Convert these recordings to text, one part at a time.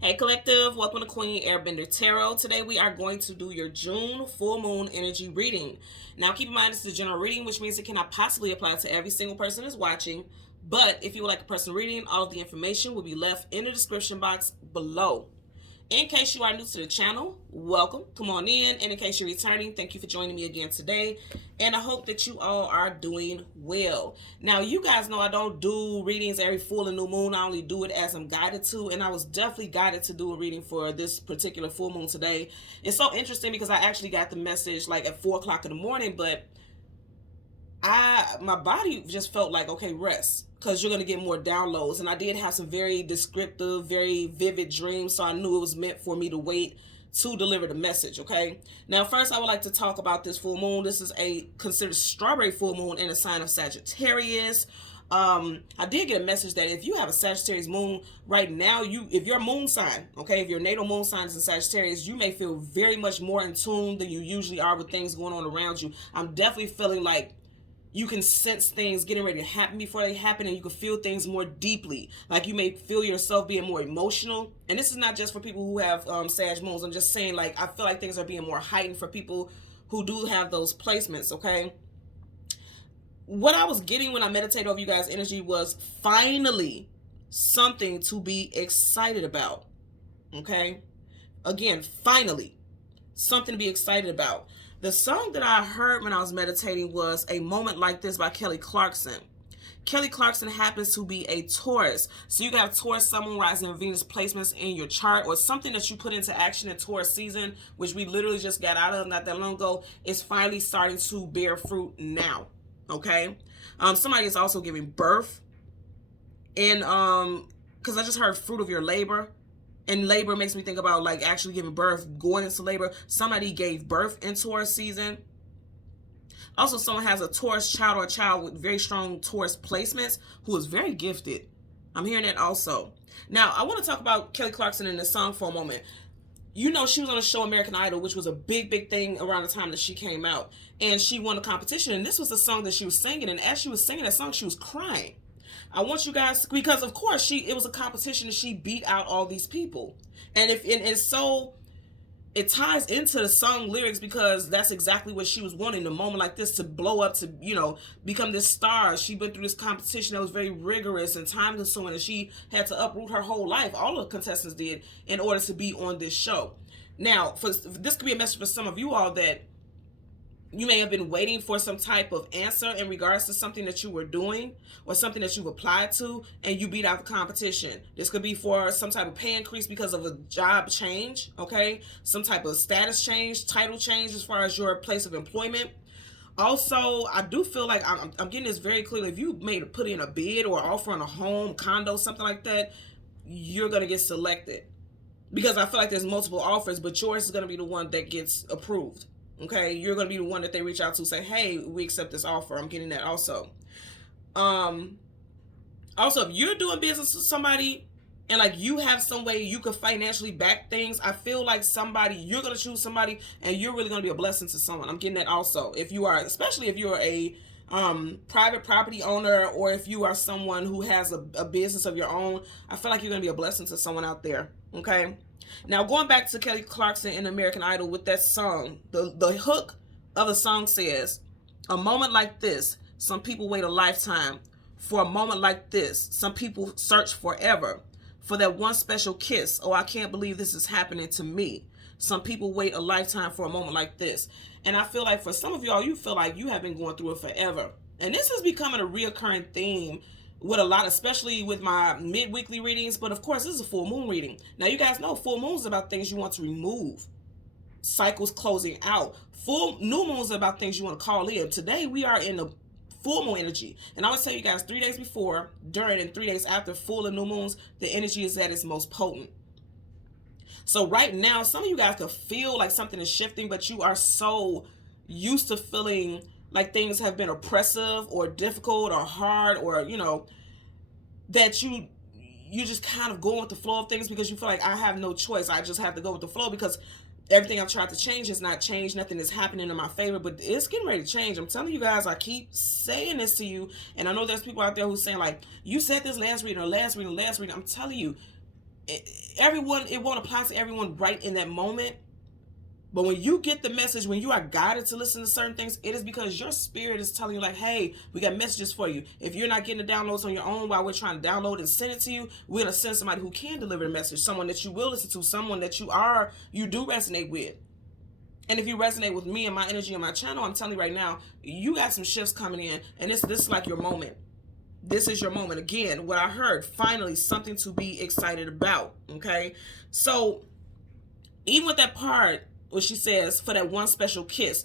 Hey Collective, welcome to Queen Airbender Tarot. Today we are going to do your June full moon energy reading. Now keep in mind this is a general reading, which means it cannot possibly apply to every single person who's watching. But if you would like a personal reading, all of the information will be left in the description box below. In case you are new to the channel, welcome. Come on in. And in case you're returning, thank you for joining me again today. And I hope that you all are doing well. Now, you guys know I don't do readings every full and new moon. I only do it as I'm guided to. And I was definitely guided to do a reading for this particular full moon today. It's so interesting because I actually got the message like at 4 o'clock in the morning, but my body just felt like, okay, rest, because you're going to get more downloads. And I did have some very descriptive, very vivid dreams, so I knew it was meant for me to wait to deliver the message. Okay, now first I would like to talk about this full moon. This is a considered strawberry full moon in a sign of Sagittarius. I did get a message that if you have a Sagittarius moon right now, if your moon sign, okay, if your natal moon sign is in Sagittarius, you may feel very much more in tune than you usually are with things going on around you. I'm definitely feeling like you can sense things getting ready to happen before they happen, and you can feel things more deeply. Like you may feel yourself being more emotional. And this is not just for people who have Sag moons. I'm just saying, like, I feel like things are being more heightened for people who do have those placements, okay? What I was getting when I meditated over you guys' energy was finally something to be excited about, okay? Again, finally something to be excited about. The song that I heard when I was meditating was A Moment Like This by Kelly Clarkson. Kelly Clarkson happens to be a Taurus. So you got Taurus, Sun, Moon, Rising, and Venus placements in your chart, or something that you put into action in Taurus season, which we literally just got out of not that long ago, is finally starting to bear fruit now. Okay? Somebody is also giving birth. And because I just heard fruit of your labor. And labor makes me think about like actually giving birth, going into labor. Somebody gave birth in Taurus season. Also, someone has a Taurus child or a child with very strong Taurus placements who is very gifted. I'm hearing that also. Now, I want to talk about Kelly Clarkson in this song for a moment. You know, she was on a show American Idol, which was a big, big thing around the time that she came out. And she won a competition. And this was the song that she was singing. And as she was singing that song, she was crying. I want you guys, because of course it was a competition and she beat out all these people. And it ties into the song lyrics, because that's exactly what she was wanting, a moment like this to blow up, to, you know, become this star. She went through this competition that was very rigorous and time consuming, and she had to uproot her whole life. All the contestants did in order to be on this show. Now, this could be a message for some of you all that you may have been waiting for some type of answer in regards to something that you were doing or something that you've applied to, and you beat out the competition. This could be for some type of pay increase because of a job change, okay? Some type of status change, title change as far as your place of employment. Also, I do feel like I'm getting this very clearly. If you put in a bid or offer on a home, condo, something like that, you're going to get selected. Because I feel like there's multiple offers, but yours is going to be the one that gets approved. Okay, you're going to be the one that they reach out to, say, hey, we accept this offer. I'm getting that also. Also, if you're doing business with somebody and like you have some way you can financially back things, I feel like you're going to choose somebody and you're really going to be a blessing to someone. I'm getting that also. If you are, especially if you're a private property owner, or if you are someone who has a business of your own, I feel like you're going to be a blessing to someone out there. Okay. Now, going back to Kelly Clarkson in American Idol with that song, the hook of the song says, a moment like this, some people wait a lifetime. For a moment like this, some people search forever. For that one special kiss, oh, I can't believe this is happening to me. Some people wait a lifetime for a moment like this. And I feel like for some of y'all, you feel like you have been going through it forever. And this is becoming a reoccurring theme with a lot, especially with my mid-weekly readings. But of course, this is a full moon reading. Now, you guys know full moons is about things you want to remove. Cycles closing out. Full new moons are about things you want to call in. Today, we are in the full moon energy. And I would tell you guys 3 days before, during, and 3 days after full and new moons, the energy is at its most potent. So right now, some of you guys could feel like something is shifting, but you are so used to feeling like things have been oppressive or difficult or hard, or, you know, that you just kind of go with the flow of things because you feel like I have no choice. I just have to go with the flow because everything I've tried to change has not changed. Nothing is happening in my favor, but it's getting ready to change. I'm telling you guys, I keep saying this to you. And I know there's people out there who's saying like, you said this last reading or last reading. I'm telling you, It won't apply to everyone right in that moment. But when you get the message, when you are guided to listen to certain things, it is because your spirit is telling you like, hey, we got messages for you. If you're not getting the downloads on your own while we're trying to download and send it to you, we're going to send somebody who can deliver the message, someone that you will listen to, someone that you do resonate with. And if you resonate with me and my energy on my channel, I'm telling you right now, you got some shifts coming in, and this is like your moment. This is your moment. Again, what I heard, finally something to be excited about, okay? So even with that part, what she says, for that one special kiss,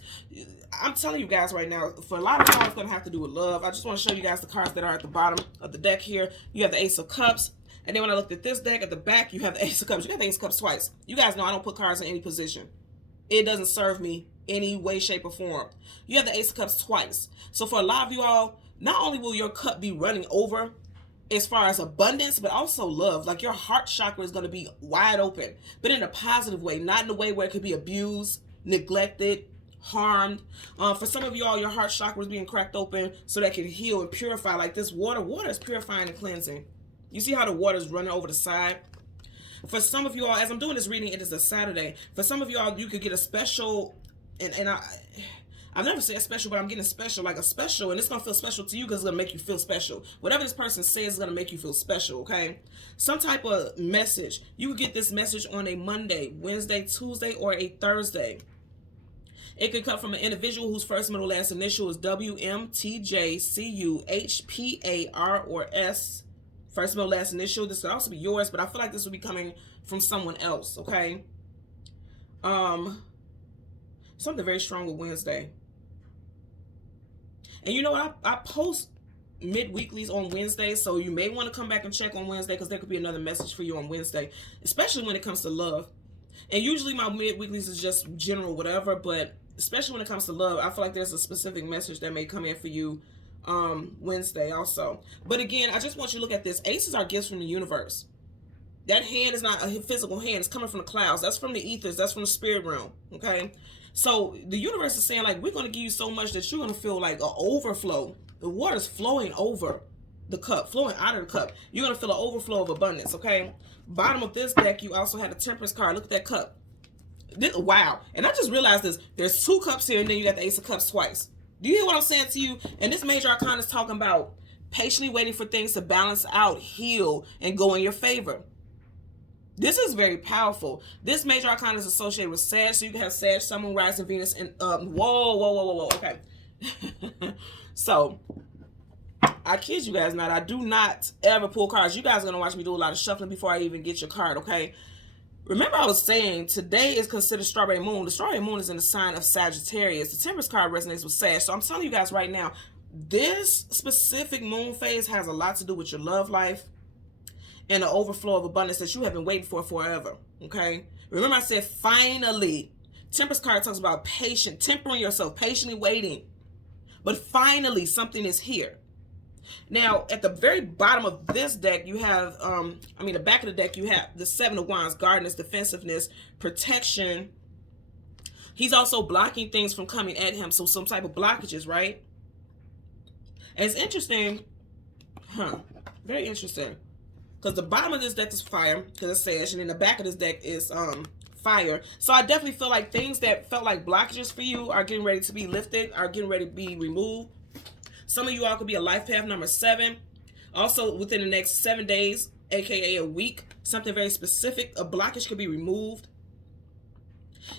I'm telling you guys right now, for a lot of y'all, it's going to have to do with love. I just want to show you guys the cards that are at the bottom of the deck here. You have the Ace of Cups. And then when I looked at this deck, at the back, you have the Ace of Cups. You have the Ace of Cups twice. You guys know I don't put cards in any position. It doesn't serve me any way, shape, or form. You have the Ace of Cups twice. So for a lot of you all, not only will your cup be running over as far as abundance, but also love. Like your heart chakra is going to be wide open, but in a positive way, not in a way where it could be abused, neglected, harmed. For some of y'all, your heart chakra is being cracked open so that it can heal and purify. Like this water. Water is purifying and cleansing. You see how the water is running over the side? For some of you all, as I'm doing this reading, it is a Saturday. For some of you all, you could get a special, and I've never said special, but I'm getting special, like a special, and it's going to feel special to you because it's going to make you feel special. Whatever this person says is going to make you feel special, okay? Some type of message. You would get this message on a Monday, Wednesday, Tuesday, or a Thursday. It could come from an individual whose first, middle, last initial is W, M, T, J, C, U, H, P, A, R, or S. First, middle, last initial. This could also be yours, but I feel like this would be coming from someone else, okay? Something very strong with Wednesday. And you know what? I post mid-weeklies on Wednesday, so you may want to come back and check on Wednesday because there could be another message for you on Wednesday, especially when it comes to love. And usually my mid-weeklies is just general whatever, but especially when it comes to love, I feel like there's a specific message that may come in for you Wednesday also. But again, I just want you to look at this. Aces are gifts from the universe. That hand is not a physical hand. It's coming from the clouds. That's from the ethers. That's from the spirit realm, okay? So the universe is saying, like, we're going to give you so much that you're going to feel like an overflow. The water's flowing over the cup, flowing out of the cup. You're going to feel an overflow of abundance, okay? Bottom of this deck, you also had a Temperance card. Look at that cup. Wow. And I just realized this. There's two cups here, and then you got the Ace of Cups twice. Do you hear what I'm saying to you? And this major arcana is talking about patiently waiting for things to balance out, heal, and go in your favor. This is very powerful. This major arcana is associated with Sag, so you can have Sag, Sun, Moon, Rising, Venus, and whoa. Okay. So, I kid you guys not. I do not ever pull cards. You guys are going to watch me do a lot of shuffling before I even get your card, okay? Remember I was saying today is considered Strawberry Moon. The Strawberry Moon is in the sign of Sagittarius. The Temperance card resonates with Sag. So I'm telling you guys right now, this specific moon phase has a lot to do with your love life and the overflow of abundance that you have been waiting for forever. Okay? Remember I said finally. Temperance card talks about tempering yourself, patiently waiting. But finally something is here. Now, at the very bottom of this deck, you have, the back of the deck, you have the Seven of Wands, guardedness, defensiveness, protection. He's also blocking things from coming at him. So some type of blockages, right? And it's interesting. Very interesting. Because the bottom of this deck is fire, because it's Sag, and then the back of this deck is fire. So I definitely feel like things that felt like blockages for you are getting ready to be lifted, are getting ready to be removed. Some of you all could be a life path number 7. Also, within the next 7 days, aka a week, something very specific, a blockage could be removed.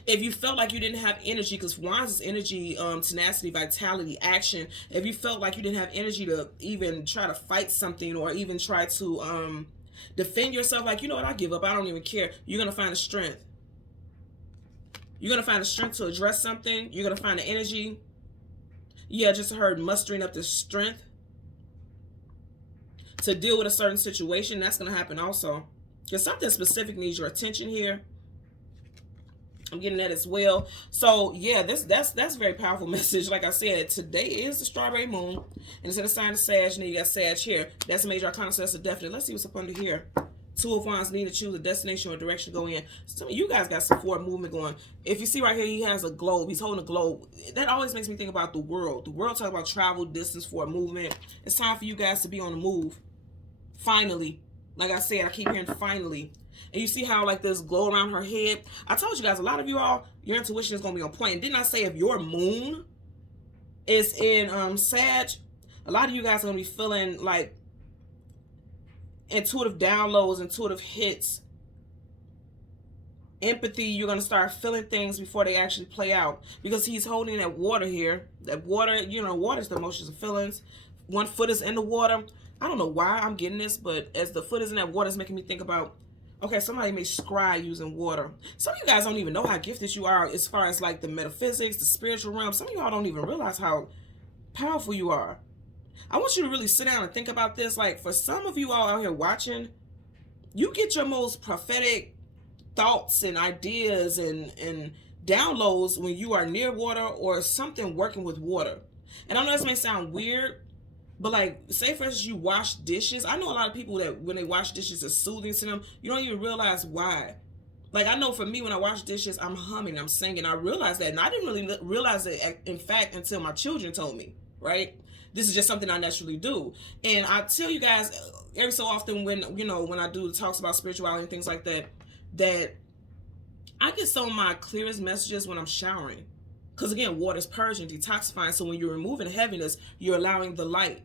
If you felt like you didn't have energy, because Wands is energy, tenacity, vitality, action. If you felt like you didn't have energy to even try to fight something or even try to defend yourself, like, you know what, I give up, I don't even care. You're going to find the strength. You're going to find the strength to address something. You're going to find the energy. Yeah, I just heard mustering up the strength to deal with a certain situation. That's going to happen also. Because something specific needs your attention here. I'm getting that as well. So, yeah, that's a very powerful message. Like I said, today is the Strawberry Moon. And it's in the sign of Sag. And then you got Sag here. That's a major arcana, so that's a definite. Let's see what's up under here. Two of Wands, need to choose a destination or direction to go in. Some of you guys got some forward movement going. If you see right here, he has a globe. He's holding a globe. That always makes me think about the world. The world talks about travel, distance, forward movement. It's time for you guys to be on the move. Finally. Like I said, I keep hearing finally. And you see how like this glow around her head? I told you guys, a lot of you all, your intuition is going to be on point. And didn't I say if your moon is in Sag, a lot of you guys are going to be feeling like intuitive downloads, intuitive hits, empathy. You're going to start feeling things before they actually play out, because he's holding that water here. That water, you know, water is the emotions and feelings. One foot is in the water. I don't know why I'm getting this, but as the foot is in that water, it's making me think about, okay, somebody may scry using water. Some of you guys don't even know how gifted you are as far as like the metaphysics, the spiritual realm. Some of y'all don't even realize how powerful you are. I want you to really sit down and think about this. Like, for some of you all out here watching, you get your most prophetic thoughts and ideas and downloads when you are near water or something working with water. And I know this may sound weird, but like, say for instance, you wash dishes. I know a lot of people that when they wash dishes, it's soothing to them. You don't even realize why. Like, I know for me, when I wash dishes, I'm humming, I'm singing. I realized that, and I didn't really realize it, in fact, until my children told me, right? This is just something I naturally do. And I tell you guys every so often when, you know, when I do the talks about spirituality and things like that, that I get some of my clearest messages when I'm showering. Because again, water is purging, detoxifying. So when you're removing heaviness, you're allowing the light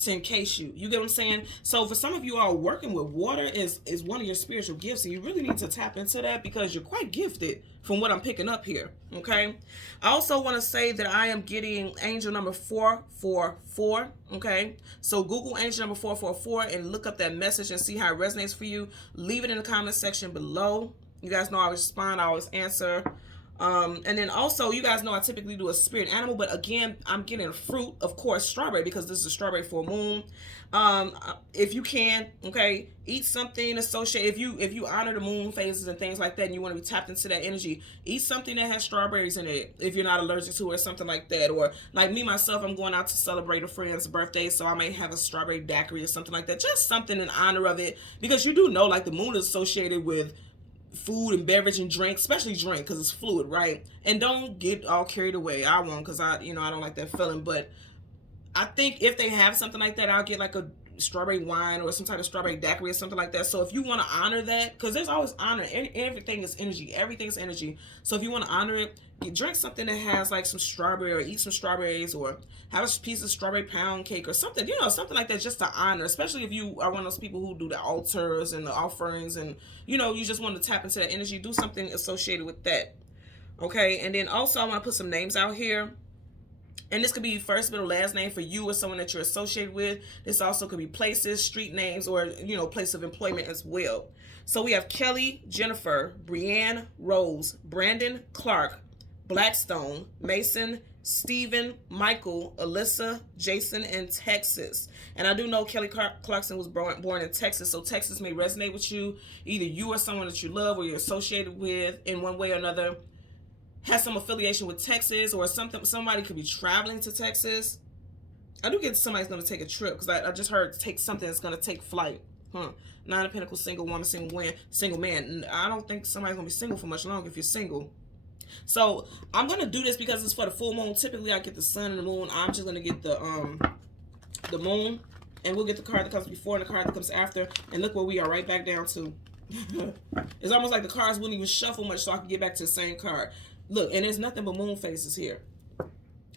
to encase you. You get what I'm saying? So for some of you all, working with water is one of your spiritual gifts, and you really need to tap into that because you're quite gifted from what I'm picking up here. Okay. I also want to say that I am getting angel number 444. Okay. So Google angel number 444 and look up that message and see how it resonates for you. Leave it in the comment section below. You guys know I respond, I always answer. And then also, you guys know I typically do a spirit animal, but again, I'm getting a fruit, of course, strawberry, because this is a strawberry full moon. If you can, okay, eat something associated. If you honor the moon phases and things like that, and you want to be tapped into that energy, eat something that has strawberries in it if you're not allergic to it or something like that. Or like me myself, I'm going out to celebrate a friend's birthday, so I may have a strawberry daiquiri or something like that, just something in honor of it, because you do know, like, the moon is associated with food and beverage and drink, especially drink, because it's fluid, right? And don't get all carried away. I won't, because I don't like that feeling. But I think if they have something like that, I'll get like a strawberry wine or some type of strawberry daiquiri or something like that. So if you want to honor that, because there's always honor, everything is energy, everything's energy. So if you want to honor it, drink something that has like some strawberry, or eat some strawberries, or have a piece of strawberry pound cake or something, something like that, just to honor, especially if you are one of those people who do the altars and the offerings, and you just want to tap into that energy. Do something associated with that. Okay. And then also, I want to put some names out here. And this could be first, middle, last name for you or someone that you're associated with. This also could be places, street names, or, place of employment as well. So we have Kelly, Jennifer, Brianne, Rose, Brandon, Clark, Blackstone, Mason, Stephen, Michael, Alyssa, Jason, and Texas. And I do know Kelly Clarkson was born in Texas, so Texas may resonate with you. Either you or someone that you love or you're associated with in one way or another has some affiliation with Texas, or somebody could be traveling to Texas. I do get somebody's going to take a trip, because I just heard take something that's going to take flight. Nine of Pentacles, single woman, single man. I don't think somebody's going to be single for much longer if you're single. So I'm going to do this because it's for the full moon. Typically I get the sun and the moon. I'm just going to get the moon, and we'll get the card that comes before and the card that comes after, and look where we are, right back down to. It's almost like the cards wouldn't even shuffle much so I can get back to the same card. Look, and there's nothing but moon phases here.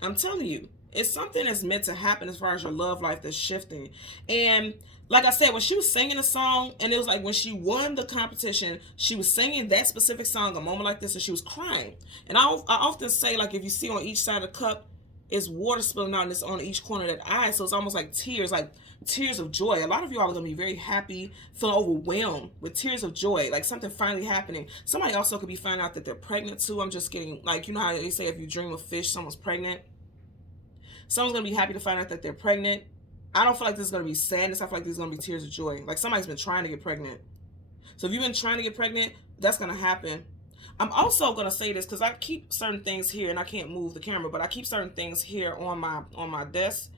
I'm telling you, it's something that's meant to happen as far as your love life that's shifting. And like I said, when she was singing a song, and it was like when she won the competition, she was singing that specific song, A Moment Like This, and she was crying. And I often say, like, if you see on each side of the cup, it's water spilling out, and it's on each corner of that eye. So it's almost like tears of joy. A lot of you all are going to be very happy, feeling overwhelmed with tears of joy, like something finally happening. Somebody also could be finding out that they're pregnant too. I'm just getting, like, you know how they say if you dream of fish, someone's pregnant. Someone's going to be happy to find out that they're pregnant. I don't feel like this is going to be sadness. I feel like this is going to be tears of joy. Like somebody's been trying to get pregnant. So if you've been trying to get pregnant, that's going to happen. I'm also going to say this because I keep certain things here, and I can't move the camera, but I keep certain things here on my desk.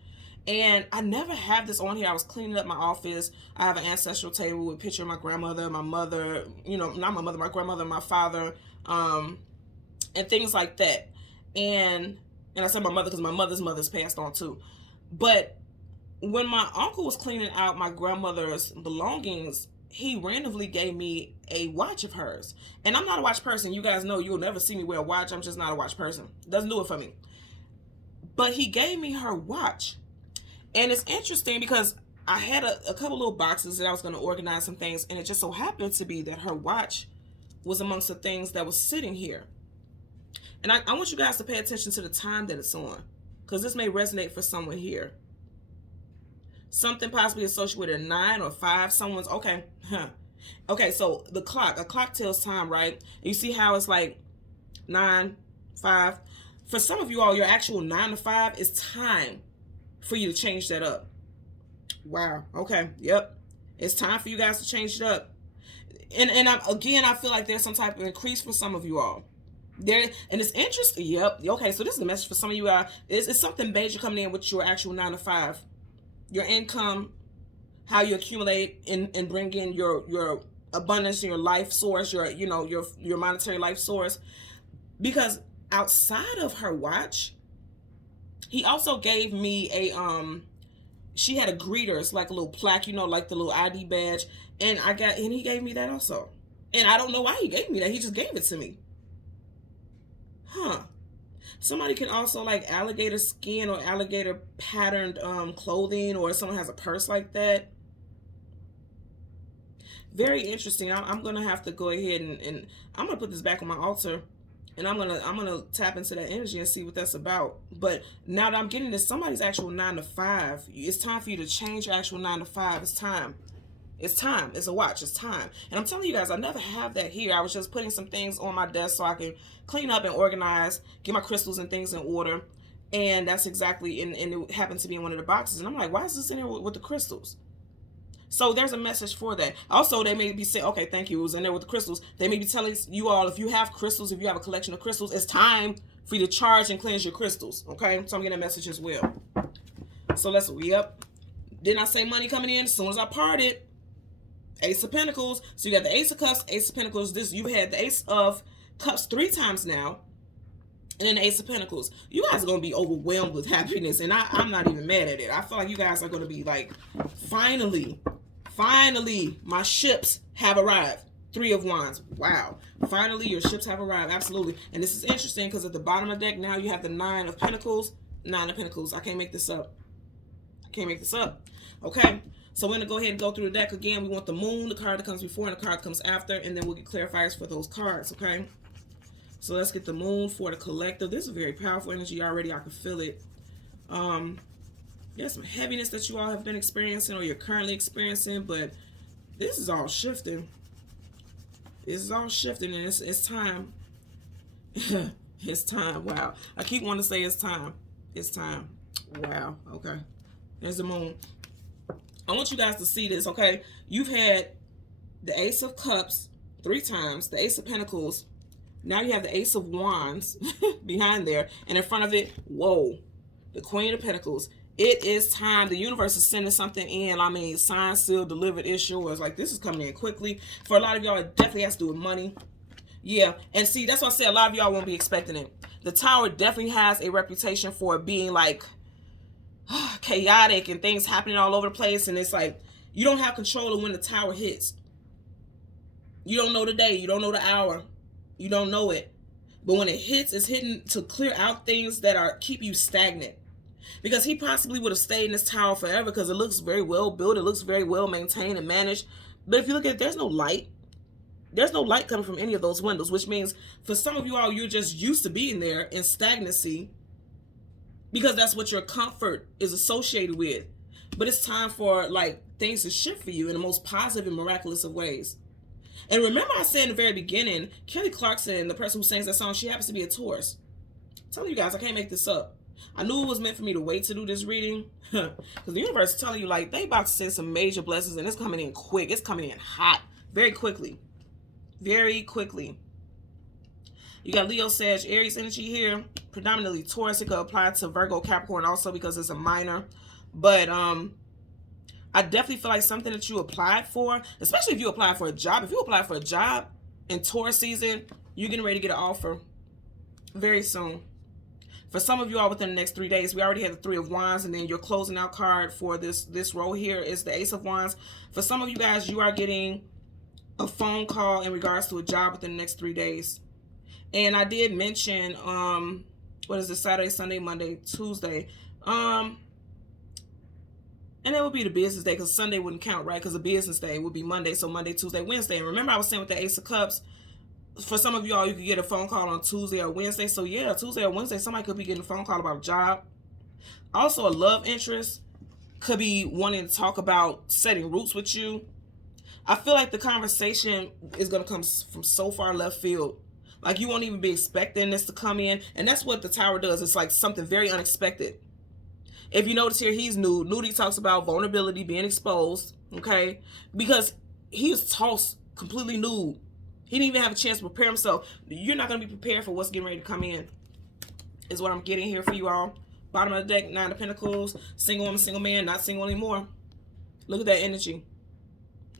And I never have this on here. I was cleaning up my office. I have an ancestral table with a picture of my grandmother, my mother, not my mother, my grandmother, my father, and things like that. And I said my mother because my mother's passed on too. But when my uncle was cleaning out my grandmother's belongings, he randomly gave me a watch of hers. And I'm not a watch person. You guys know you'll never see me wear a watch. I'm just not a watch person. Doesn't do it for me. But he gave me her watch. And it's interesting because I had a couple little boxes that I was going to organize some things. And it just so happened to be that her watch was amongst the things that was sitting here. And I want you guys to pay attention to the time that it's on, because this may resonate for someone here. Something possibly associated with a 9 or 5. Someone's, okay. Okay, so the clock. A clock tells time, right? You see how it's like 9, 5. For some of you all, your actual 9 to 5 is time for you to change that up. Wow. Okay. Yep. It's time for you guys to change it up. And again, I feel like there's some type of increase for some of you all. There, and it's interesting. Yep. Okay, so this is the message for some of you out. It's something major coming in with your actual 9 to 5. Your income, how you accumulate and bring in your abundance, your life source, your monetary life source. Because outside of her watch, he also gave me a she had a greeters, like a little plaque, like the little ID badge, and he gave me that also. And I don't know why he gave me that. He just gave it to me. Huh. Somebody can also like alligator skin or alligator patterned clothing, or someone has a purse like that. Very interesting. I'm gonna have to go ahead and I'm gonna put this back on my altar, and I'm gonna tap into that energy and see what that's about. But now that I'm getting this, somebody's actual 9 to 5. It's time for you to change your actual 9 to 5. It's time. It's time. It's a watch. It's time. And I'm telling you guys, I never have that here. I was just putting some things on my desk so I can clean up and organize, get my crystals and things in order. And that's exactly, and it happened to be in one of the boxes. And I'm like, why is this in here with the crystals? So there's a message for that. Also, they may be saying, okay, thank you, it was in there with the crystals. They may be telling you all, if you have crystals, if you have a collection of crystals, it's time for you to charge and cleanse your crystals. Okay, so I'm getting a message as well. So yep. Didn't I say money coming in as soon as I parted? Ace of Pentacles. So you got the Ace of Cups, Ace of Pentacles. You've had the Ace of Cups 3 times now. And then the Ace of Pentacles. You guys are going to be overwhelmed with happiness. And I'm not even mad at it. I feel like you guys are going to be like, finally, my ships have arrived. 3 of Wands. Wow. Finally, your ships have arrived. Absolutely. And this is interesting because at the bottom of the deck, now you have the 9 of Pentacles. 9 of Pentacles. I can't make this up. Okay. So we're going to go ahead and go through the deck again. We want the Moon, the card that comes before, and the card that comes after. And then we'll get clarifiers for those cards, okay? So let's get the Moon for the collective. This is a very powerful energy already. I can feel it. There's some heaviness that you all have been experiencing or you're currently experiencing. But this is all shifting. This is all shifting, and it's time. It's time. Wow. I keep wanting to say it's time. It's time. Wow. Okay. There's the Moon. I want you guys to see this, okay? You've had the Ace of Cups 3 times, the Ace of Pentacles. Now you have the Ace of Wands behind there. And in front of it, whoa, the Queen of Pentacles. It is time. The universe is sending something in. I mean, signed, sealed, delivered, issue. It's like, this is coming in quickly. For a lot of y'all, it definitely has to do with money. Yeah, and see, that's why I said a lot of y'all won't be expecting it. The Tower definitely has a reputation for being like chaotic and things happening all over the place, and it's like you don't have control of when the Tower hits. You don't know the day, you don't know the hour, you don't know it, but when it hits, it's hitting to clear out things that keep you stagnant. Because he possibly would have stayed in this tower forever because it looks very well built, it looks very well maintained and managed, but if you look at it, there's no light coming from any of those windows, which means for some of you all, you're just used to being there in stagnancy because that's what your comfort is associated with. But it's time for like things to shift for you in the most positive and miraculous of ways. And remember I said in the very beginning, Kelly Clarkson, the person who sings that song, she happens to be a Taurus. I'm telling you guys, I can't make this up. I knew it was meant for me to wait to do this reading because the universe is telling you like they about to send some major blessings, and it's coming in quick. It's coming in hot, very quickly. Very quickly. You got Leo, Sag, Aries energy here. Predominantly Taurus. It could apply to Virgo, Capricorn also because it's a minor. But I definitely feel like something that you applied for, especially if you apply for a job. If you apply for a job in Taurus season, you're getting ready to get an offer very soon. For some of you all within the next 3 days, we already had the Three of Wands, and then your closing out card for this row here is the Ace of Wands. For some of you guys, you are getting a phone call in regards to a job within the next 3 days. And I did mention, what is it, Saturday, Sunday, Monday, Tuesday. And it would be the business day, because Sunday wouldn't count, right? Because the business day would be Monday, so Monday, Tuesday, Wednesday. And remember I was saying with the Ace of Cups, for some of y'all, you could get a phone call on Tuesday or Wednesday. So yeah, Tuesday or Wednesday, somebody could be getting a phone call about a job. Also, a love interest could be wanting to talk about setting roots with you. I feel like the conversation is going to come from so far left field. Like, you won't even be expecting this to come in. And that's what the Tower does. It's like something very unexpected. If you notice here, he's nude. Nudity talks about vulnerability, being exposed, okay? Because he was tossed completely nude. He didn't even have a chance to prepare himself. You're not going to be prepared for what's getting ready to come in, is what I'm getting here for you all. Bottom of the deck, Nine of Pentacles, single woman, single man, not single anymore. Look at that energy.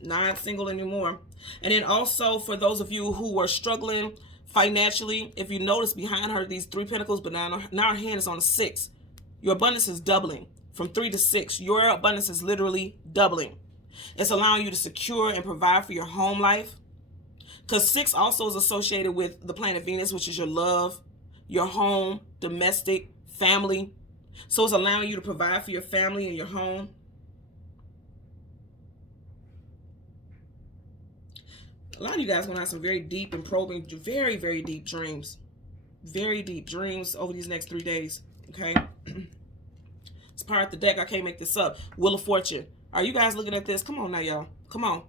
Not single anymore. And then also, for those of you who are struggling financially, if you notice behind her, these 3 pentacles, but now her hand is on a 6. Your abundance is doubling from 3 to 6. Your abundance is literally doubling. It's allowing you to secure and provide for your home life. Because 6 also is associated with the planet Venus, which is your love, your home, domestic, family. So it's allowing you to provide for your family and your home. A lot of you guys are going to have some very deep and probing, very, very deep dreams. Very deep dreams over these next 3 days. Okay? It's part of the deck. I can't make this up. Wheel of Fortune. Are you guys looking at this? Come on now, y'all. Come on.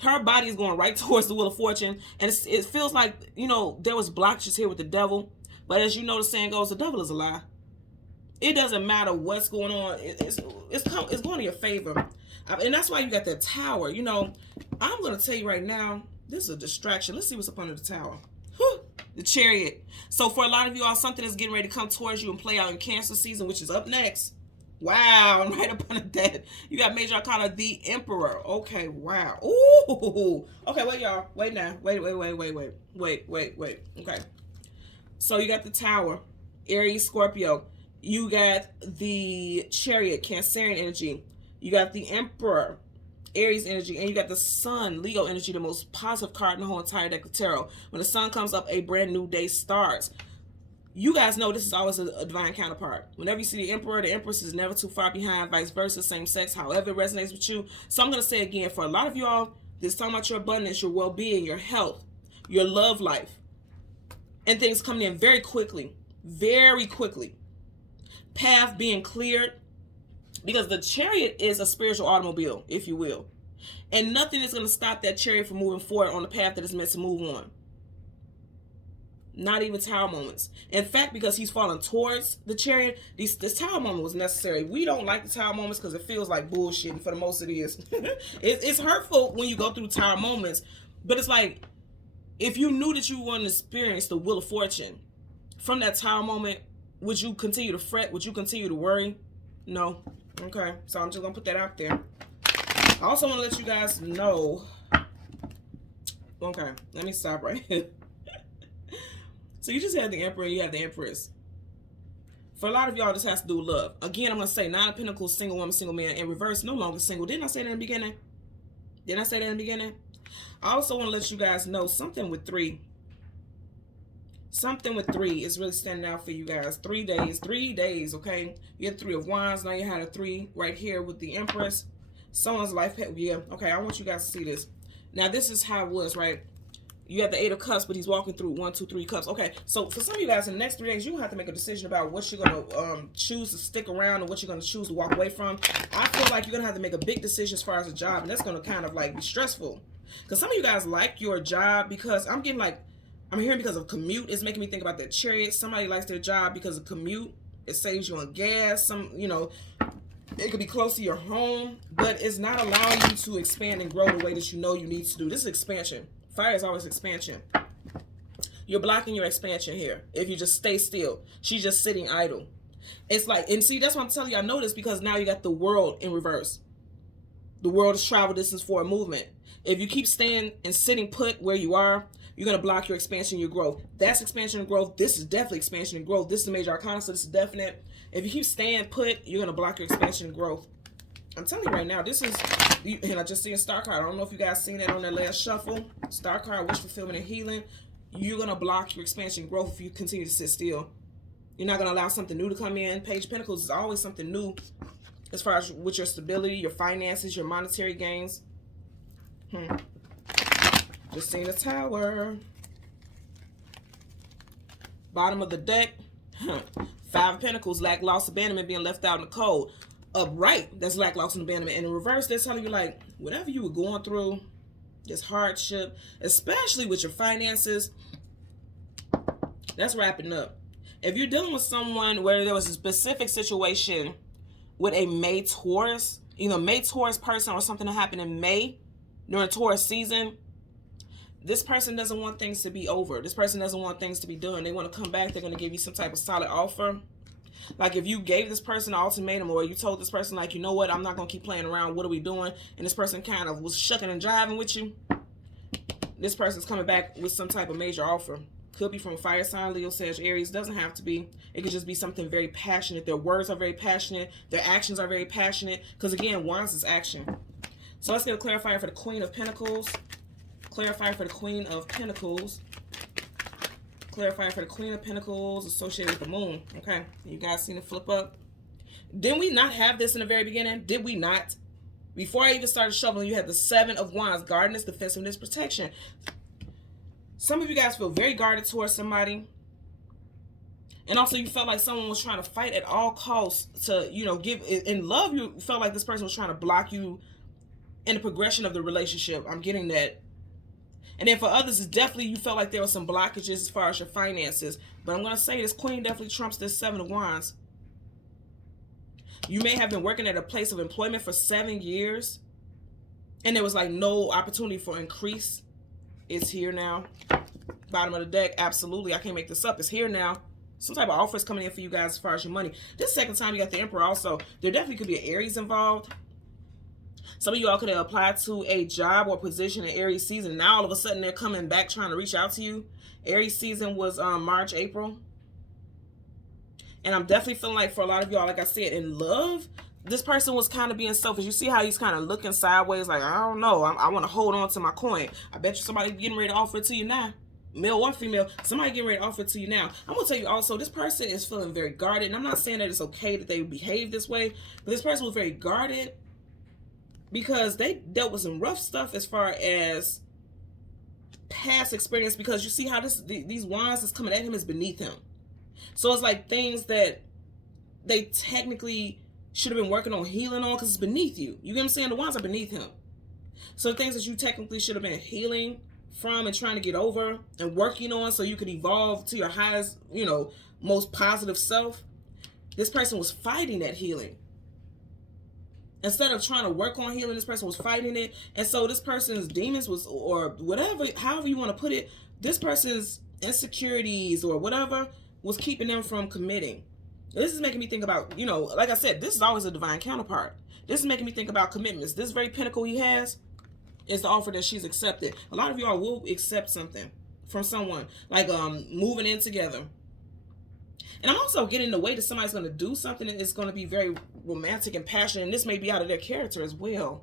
Her body is going right towards the Wheel of Fortune. And it feels like, you know, there was blockages here with the devil. But as you know, the saying goes, the devil is a lie. It doesn't matter what's going on. It's going to your favor. And that's why you got that Tower. You know, I'm going to tell you right now, this is a distraction. Let's see what's up under the Tower. Whew, the Chariot. So for a lot of you all, something is getting ready to come towards you and play out in Cancer season, which is up next. Wow, and right up under that, you got major arcana, the Emperor. Okay, wow. Ooh. Okay, wait, y'all. Wait now. Wait. Okay. So you got the Tower, Aries, Scorpio. You got the Chariot, Cancerian energy. You got the Emperor, Aries energy. And you got the Sun, Leo energy, the most positive card in the whole entire deck of tarot. When the sun comes up, a brand new day starts. You guys know this is always a divine counterpart. Whenever you see the Emperor, the Empress is never too far behind, vice versa, same sex, however it resonates with you. So I'm going to say again, for a lot of y'all, this is talking about your abundance, your well-being, your health, your love life, and things coming in very quickly, very quickly. Path being cleared, because the Chariot is a spiritual automobile, if you will. And nothing is going to stop that Chariot from moving forward on the path that it's meant to move on. Not even Tower moments. In fact, because he's falling towards the Chariot, this Tower moment was necessary. We don't like the Tower moments because it feels like bullshit, and for the most it is. It's hurtful when you go through Tower moments, but it's like, if you knew that you wanted to experience the Wheel of Fortune from that Tower moment, would you continue to fret? Would you continue to worry? No. Okay, so I'm just going to put that out there. I also want to let you guys know. Okay, let me stop right here. So you just have the Emperor and you have the Empress. For a lot of y'all, this has to do with love. Again, I'm going to say Nine of Pentacles, single woman, single man, in reverse, no longer single. Didn't I say that in the beginning? Didn't I say that in the beginning? I also want to let you guys know something with 3. Something with 3 is really standing out for you guys. 3 days, okay? You had 3 of Wands. Now you had a 3 right here with the Empress. Someone's life, yeah. Okay, I want you guys to see this. Now, this is how it was, right? You have the 8 of Cups, but he's walking through 1, 2, 3 cups. Okay, so for some of you guys, in the next 3 days, you're going to have to make a decision about what you're going to choose to stick around and what you're going to choose to walk away from. I feel like you're going to have to make a big decision as far as a job, and that's going to kind of like be stressful. Because some of you guys like your job, because I'm getting like, I'm hearing because of commute. It's making me think about that Chariot. Somebody likes their job because of commute. It saves you on gas. Some, you know, it could be close to your home, but it's not allowing you to expand and grow the way that you know you need to do. This is expansion. Fire is always expansion. You're blocking your expansion here if you just stay still. She's just sitting idle. It's like, and see, that's what I'm telling you. I know this because now you got the world in reverse. The world is travel distance for a movement. If you keep staying and sitting put where you are, You're going to block your expansion, your growth. That's expansion and growth. This is definitely expansion and growth. This is a major arcana, so this is definite. If you keep staying put, you're going to block your expansion and growth. I'm telling you right now, this is, and I just see a star card. I don't know if you guys seen that on that last shuffle. Star card, wish fulfillment and healing. You're going to block your expansion and growth if you continue to sit still. You're not going to allow something new to come in. Page of Pentacles is always something new as far as with your stability, your finances, your monetary gains. Just seen a Tower. Bottom of the deck. Five of Pentacles, lack, loss, abandonment, being left out in the cold. Upright, that's lack, loss, and abandonment. And in reverse, they're telling you, like, whatever you were going through, this hardship, especially with your finances, that's wrapping up. If you're dealing with someone where there was a specific situation with a May Taurus, May Taurus person or something that happened in May during Taurus season, this person doesn't want things to be over. This person doesn't want things to be done. They want to come back. They're going to give you some type of solid offer. Like if you gave this person an ultimatum, or you told this person, like, you know what, I'm not going to keep playing around. What are we doing? And this person kind of was shucking and jiving with you. This person's coming back with some type of major offer. Could be from a fire sign, Leo, Sag, Aries. Doesn't have to be. It could just be something very passionate. Their words are very passionate. Their actions are very passionate. Because again, Wands is action. So let's get a clarifier for the Queen of Pentacles. Clarifier for the Queen of Pentacles. Clarifier for the Queen of Pentacles associated with the Moon. Okay, you guys seen it flip up? Didn't we not have this in the very beginning? Did we not? Before I even started shuffling, you had the Seven of Wands, guardedness, defensiveness, protection. Some of you guys feel very guarded towards somebody. And also you felt like someone was trying to fight at all costs to, give in love. You felt like this person was trying to block you in the progression of the relationship. I'm getting that. And then for others, it's definitely you felt like there were some blockages as far as your finances. But I'm going to say this Queen definitely trumps this Seven of Wands. You may have been working at a place of employment for 7 years. And there was like no opportunity for increase. It's here now. Bottom of the deck, absolutely. I can't make this up. It's here now. Some type of offer is coming in for you guys as far as your money. This second time you got the Emperor also. There definitely could be an Aries involved. Some of you all could have applied to a job or position in Aries season. Now all of a sudden they're coming back trying to reach out to you. Aries season was March, April. And I'm definitely feeling like for a lot of y'all, like I said, in love, this person was kind of being selfish. You see how he's kind of looking sideways like, I don't know. I want to hold on to my coin. I bet you somebody getting ready to offer it to you now. Male or female, somebody getting ready to offer it to you now. I'm going to tell you also, this person is feeling very guarded. And I'm not saying that it's okay that they behave this way. But this person was very guarded because they dealt with some rough stuff as far as past experience. Because you see how these wands is coming at him is beneath him. So it's like things that they technically should have been working on healing on because it's beneath you. You get what I'm saying? The wands are beneath him. So things that you technically should have been healing from and trying to get over and working on so you could evolve to your highest, most positive self. This person was fighting that healing. Instead of trying to work on healing, this person was fighting it. And so this person's demons was, or whatever, however you want to put it, this person's insecurities or whatever was keeping them from committing. This is making me think about, like I said, this is always a divine counterpart. This is making me think about commitments. This very pinnacle he has is the offer that she's accepted. A lot of y'all will accept something from someone, like moving in together. And I'm also getting the way that somebody's going to do something that is going to be very romantic and passionate. And this may be out of their character as well.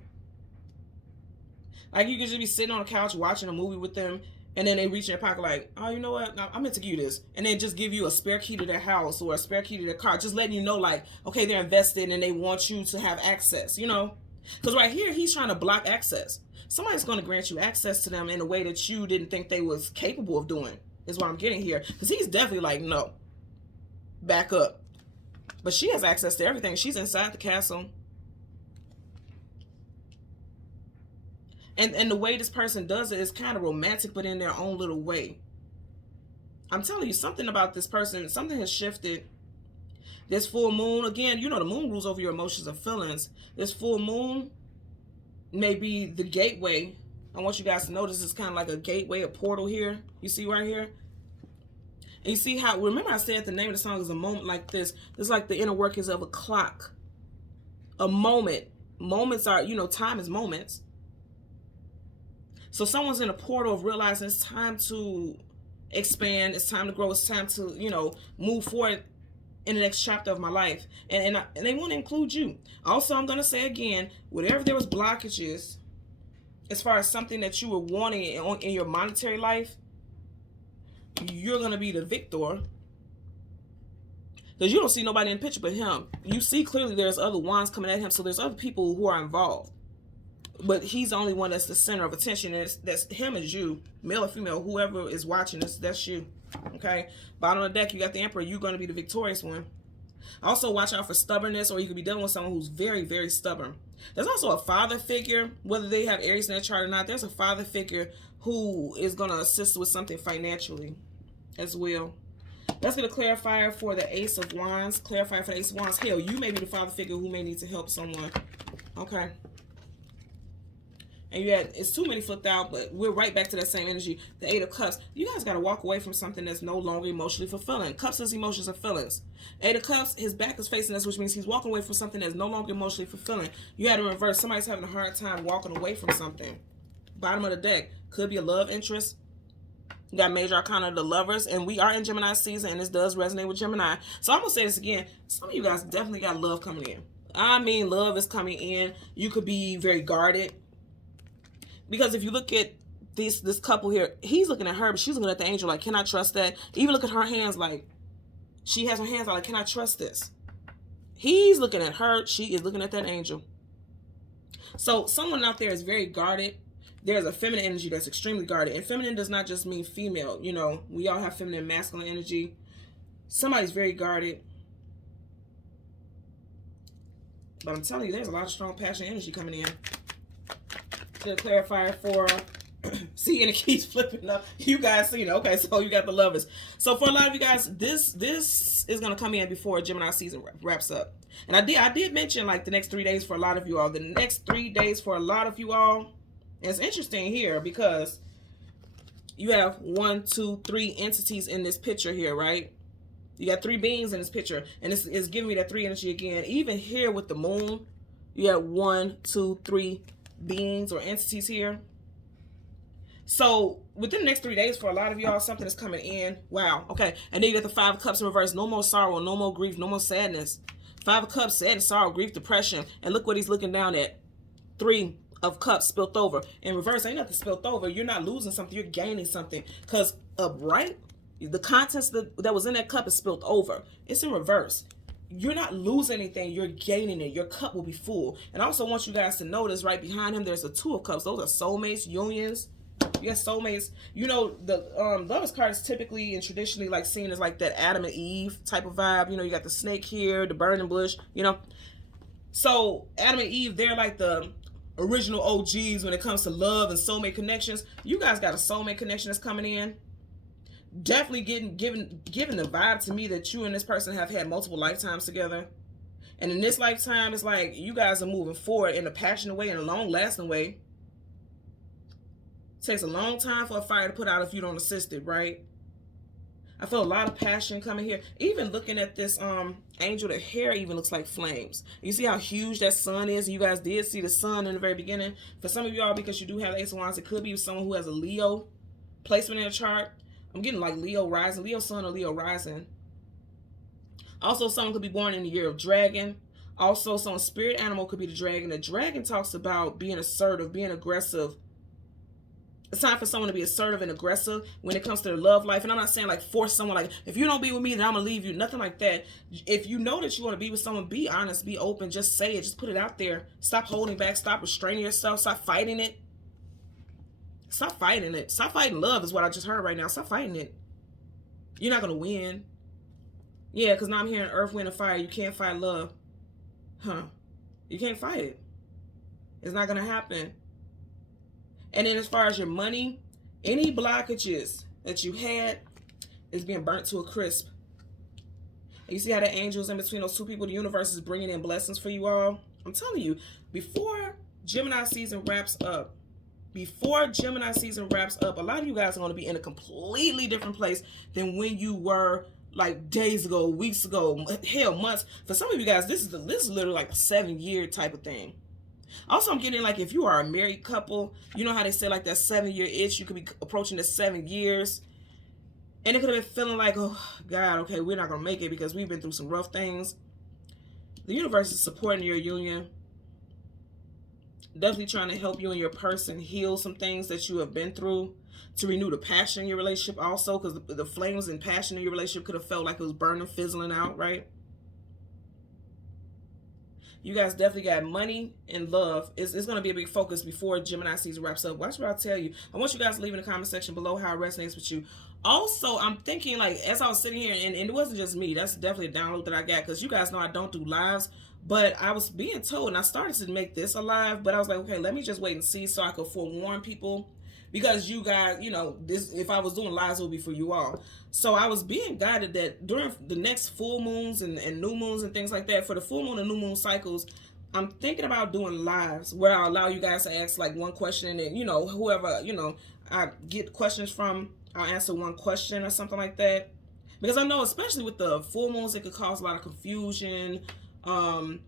Like you could just be sitting on a couch watching a movie with them. And then they reach in their pocket like, oh, you know what? I meant to give you this. And then just give you a spare key to their house or a spare key to their car. Just letting you know like, okay, they're invested and they want you to have access, Because right here, he's trying to block access. Somebody's going to grant you access to them in a way that you didn't think they was capable of doing, is what I'm getting here. Because he's definitely like, no, back up. But she has access to everything. She's inside the castle. And the way this person does it is kind of romantic, but in their own little way. I'm telling you, something about this person, something has shifted. This full moon, again, the moon rules over your emotions and feelings. This full moon may be the gateway. I want you guys to notice it's kind of like a gateway, a portal here. You see right here? And you see how, remember I said the name of the song is A Moment Like This. It's like the inner workings of a clock. A moment. Moments are, time is moments. So someone's in a portal of realizing it's time to expand, it's time to grow, it's time to, you know, move forward in the next chapter of my life. And they want to include you. Also, I'm going to say again, whatever there was blockages, as far as something that you were wanting in your monetary life, you're going to be the victor. Because you don't see nobody in the picture but him. You see clearly there's other wands coming at him, so there's other people who are involved. But he's the only one that's the center of attention. And that's him is you, male or female, whoever is watching this, that's you. Okay? Bottom of the deck, you got the Emperor. You're going to be the victorious one. Also, watch out for stubbornness, or you could be dealing with someone who's very, very stubborn. There's also a father figure, whether they have Aries in their chart or not. There's a father figure who is going to assist with something financially as well. Let's get a clarifier for the Ace of Wands. Clarifier for the Ace of Wands. Hell, you may be the father figure who may need to help someone. Okay. And you had, it's too many flipped out, but we're right back to that same energy. The Eight of Cups. You guys got to walk away from something that's no longer emotionally fulfilling. Cups is emotions and feelings. Eight of Cups, his back is facing us, which means he's walking away from something that's no longer emotionally fulfilling. You had to reverse. Somebody's having a hard time walking away from something. Bottom of the deck. Could be a love interest. You got Major Arcana of the Lovers, and we are in Gemini season, and this does resonate with Gemini. So I'm going to say this again. Some of you guys definitely got love coming in. I mean, love is coming in. You could be very guarded. Because if you look at this couple here, he's looking at her, but she's looking at the angel like, can I trust that? Even look at her hands like, she has her hands like, can I trust this? He's looking at her. She is looking at that angel. So someone out there is very guarded. There's a feminine energy that's extremely guarded. And feminine does not just mean female. You know, we all have feminine and masculine energy. Somebody's very guarded. But I'm telling you, there's a lot of strong passion energy coming in. The clarifier for see, and it keeps flipping up. You guys see it. Okay, so you got the Lovers. So for a lot of you guys, this is gonna come in before Gemini season wraps up. And I did mention like the next 3 days for a lot of you all. The next 3 days for a lot of you all. And it's interesting here because you have 1, 2, 3 entities in this picture here, right? You got 3 beings in this picture, and it's giving me that 3 energy again. Even here with the moon, you have 1, 2, 3 beings or entities here. So within the next 3 days for a lot of y'all, something is coming in. Wow. Okay. And then you got the 5 of Cups in reverse. No more sorrow, no more grief, no more sadness. 5 of Cups, sadness, sorrow, grief, depression. And look what he's looking down at. 3 of Cups spilt over. In reverse, ain't nothing spilt over. You're not losing something, you're gaining something. Because upright, the contents that was in that cup is spilt over. It's in reverse. You're not losing anything, you're gaining it. Your cup will be full. And I also want you guys to notice right behind him there's a 2 of Cups. Those are soulmates, unions. Yes, soulmates. You know, the Lovers card is typically and traditionally like seen as like that Adam and Eve type of vibe. You know, you got the snake here, the burning bush, you know. So Adam and Eve, they're like the original OGs when it comes to love and soulmate connections. You guys got a soulmate connection that's coming in. Definitely giving the vibe to me that you and this person have had multiple lifetimes together. And in this lifetime, it's like you guys are moving forward in a passionate way, in a long-lasting way. It takes a long time for a fire to put out if you don't assist it, right? I feel a lot of passion coming here. Even looking at this angel, the hair even looks like flames. You see how huge that sun is? You guys did see the sun in the very beginning. For some of y'all, because you do have the Ace of Wands, it could be someone who has a Leo placement in a chart. I'm getting like Leo rising, Leo sun or Leo rising. Also, someone could be born in the year of dragon. Also, someone's spirit animal could be the dragon. The dragon talks about being assertive, being aggressive. It's time for someone to be assertive and aggressive when it comes to their love life. And I'm not saying like force someone, like if you don't be with me, then I'm gonna leave you. Nothing like that. If you know that you want to be with someone, be honest, be open, just say it, just put it out there. Stop holding back, stop restraining yourself, stop fighting it. Stop fighting it. Stop fighting love is what I just heard right now. Stop fighting it. You're not going to win. Yeah, because now I'm hearing earth, wind, and fire. You can't fight love. Huh. You can't fight it. It's not going to happen. And then as far as your money, any blockages that you had is being burnt to a crisp. And you see how the angels in between those 2 people, the universe is bringing in blessings for you all. I'm telling you, before Gemini season wraps up, a lot of you guys are going to be in a completely different place than when you were like days ago, weeks ago, hell, months. For some of you guys, this is literally like a 7-year type of thing. Also, I'm getting like if you are a married couple, you know how they say like that 7-year itch, you could be approaching the 7 years. And it could have been feeling like, oh, God, okay, we're not going to make it because we've been through some rough things. The universe is supporting your union. Definitely trying to help you and your person heal some things that you have been through, to renew the passion in your relationship also, because the flames and passion in your relationship could have felt like it was burning, fizzling out, right? You guys definitely got money and love. It's going to be a big focus before Gemini season wraps up. Watch what I tell you. I want you guys to leave in the comment section below how it resonates with you. Also, I'm thinking, like, as I was sitting here, and it wasn't just me. That's definitely a download that I got, because you guys know I don't do lives. But I was being told, and I started to make this a live, but I was like, okay, let me just wait and see so I could forewarn people. Because you guys, you know, this, if I was doing lives, it would be for you all. So I was being guided that during the next full moons and new moons and things like that, for the full moon and new moon cycles, I'm thinking about doing lives where I allow you guys to ask like one question, and, you know, whoever, you know, I get questions from, I'll answer one question or something like that. Because I know, especially with the full moons, it could cause a lot of confusion. And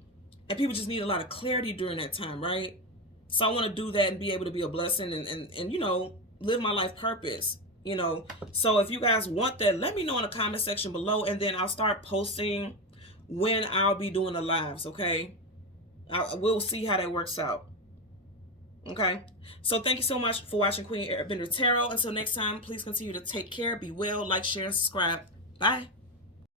people just need a lot of clarity during that time, right? So I want to do that and be able to be a blessing and you know, live my life purpose, you know. So if you guys want that, let me know in the comment section below, and then I'll start posting when I'll be doing the lives, okay? We'll see how that works out. Okay, so thank you so much for watching Queen Airbender Tarot. Until next time, please continue to take care, be well, like, share, and subscribe. Bye.